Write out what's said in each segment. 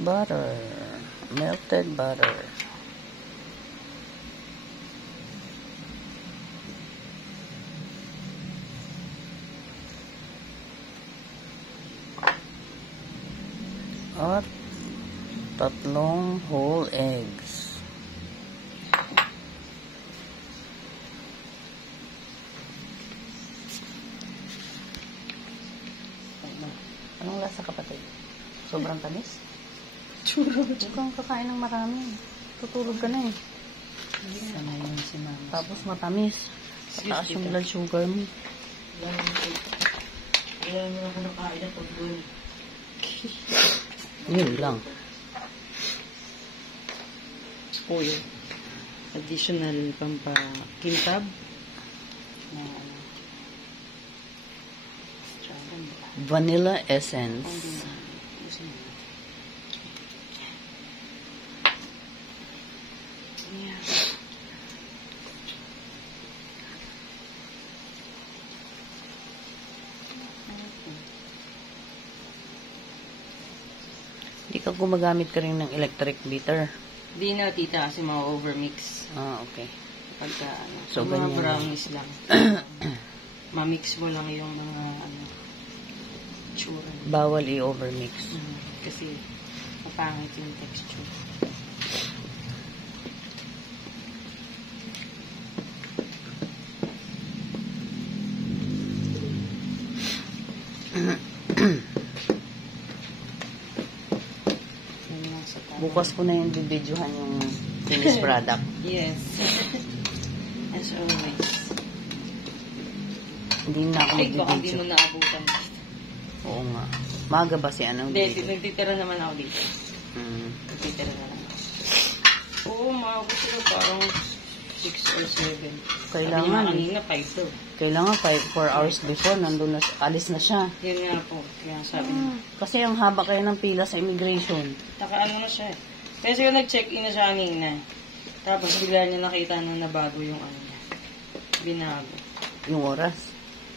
Butter. Melted butter. At 3 whole eggs. Anong lasa, kapatid? Sobrang tamis? Churro. Huwag kang kakain ng marami. Tutulog ka na eh. Sana yun si mama. Tapos matamis. Pataas yung blood sugar mo. Kailan mo ako nakain na pag-doon. Yun lang. O yun. Additional pampakintab. Na Vanilla essence. Hindi ka gumagamit ka rin ng electric beater. Di na, tita, kasi ma-overmix. Ah, okay. Pagka, ano, So, mga ganyan brownies lang. Ma-mix mo lang yung mga, ano, tsura. Bawal i-overmix. Kasi, mapangit yung texture. Bukas ko na yung bibidyohan yung finished product. Yes. As always. Hindi na ako Ay, baka hindi magbibidyo. mo naabutan. Oo nga. Maga ba si ano? Hindi, nagtitira naman ako dito. Mm. Nagtitira na lang. Oo, maabot sila parang 6 or 7. Kailangan. Sabi niya kanina, 5 to. Kailangan 4 hours before, nandun na, alis na siya. Yun nga po. Kaya sabi niya. Kasi ang haba kayo ng pila sa immigration. Nakaano na siya eh. Kasi yung nag-check-in na siya kanina. Tapos bigla niya nakita na nabago yung ano niya. Binago. Yung oras.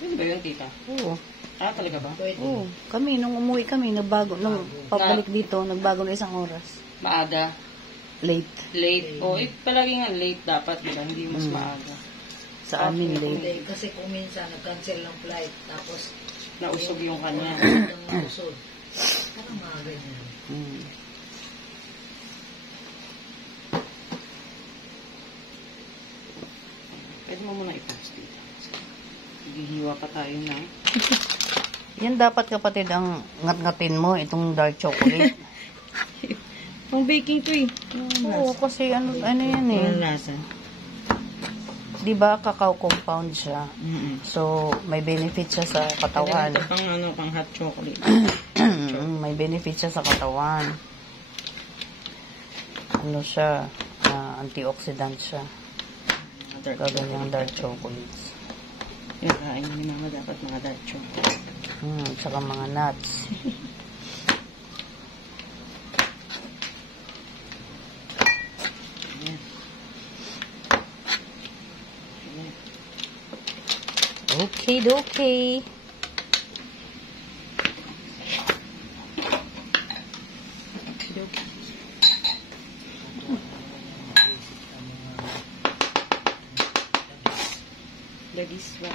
Yun ba yun, tita? Oo. Ah, talaga ba? Oo. Kami, nung umuwi kami, nagbago. Nung pabalik dito, nagbago na 1 oras. Maaga. Late. Late. O, palagi nga late dapat, diba? Hindi mas maaga. Sa amin, late. Kasi kung minsan nag-cancel ng flight, tapos Nausog yung kanya. nausod. Parang mga ganyan. Pwede mo muna i-post dito. Gihiwa pa tayo na. Yan dapat, kapatid, ang ngat-ngatin mo, itong dark chocolate. Pang baking to eh. Oo, kasi ano yan eh. Walang lasa. Diba, cacao compound siya. So, may benefit siya sa katawan. Ito pang ano, pang hot chocolate. May benefit siya sa katawan. Ano siya, antioxidant siya. Kaganyang dark chocolates. Yung kain ni mama dapat mga dark chocolate. Saka mga nuts. Okay, okay.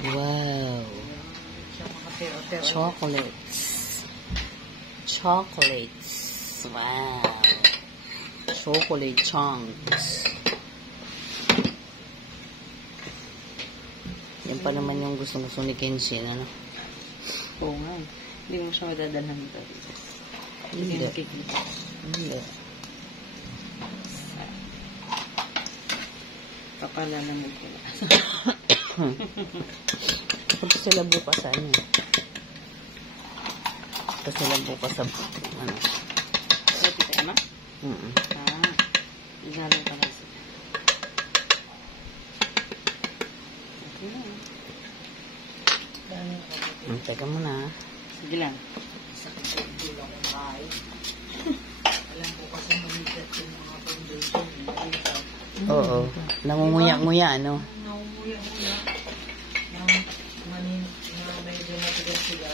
Wow. Chocolates. Chocolates. Wow. Chocolate chunks. Yan pa naman yung gusto-gusto ni Kenshin, ano? Oo nga. Hindi mo siya madadalhan dito. Hindi nakikita. Hindi. Papalalamig ko na. Punta sila bukas sa ano. Punta sila bukas sa ano. Ano, Tita Emma? Ah, igalang pala sila. Okay na. Teka muna. Sige lang. Sakit sa ulo ng bahay. Alam ko kasi manigat yung mga foundation. Oo. Nangunguya-nguya, ano? Nangunguya-nguya. Na may dinatigas sila.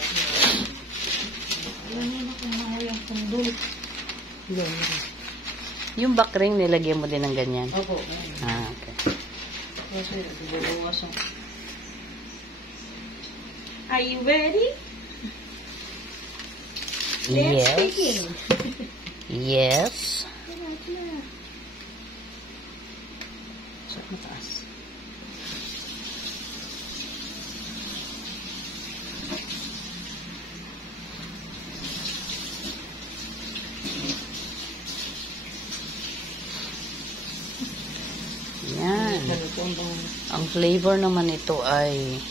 Alam mo na Yung back ring, nilagyan mo din ng ganyan. Opo. Ah, okay. Kasi, bubuwas ang... Are you ready? Let's Yes. begin. Yes. So, mataas. Yan. Ang flavor naman ito ay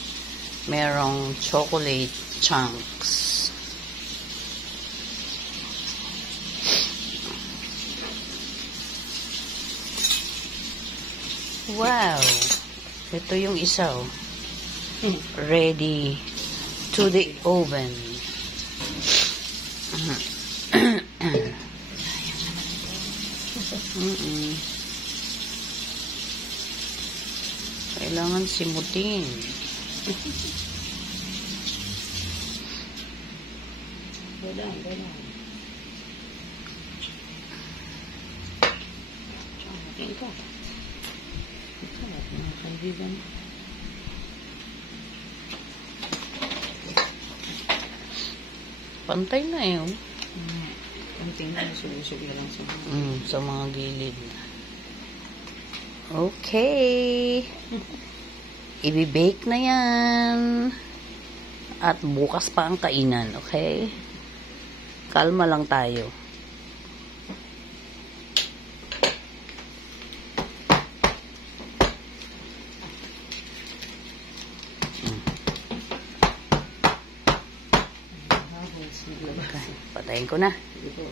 merong chocolate chunks. Wow. Ito yung isa, oh. Ready to the oven. Kailangan simutin. Doon. Ito. Ito, mga kaibigan. Pantay na eh, oh. Kunting na, sugi lang sa mga. Sa mga gilid. Okay. Ibi-bake na yan. At bukas pa ang kainan, okay? Kalma lang tayo. Okay, patayin ko na. Ito.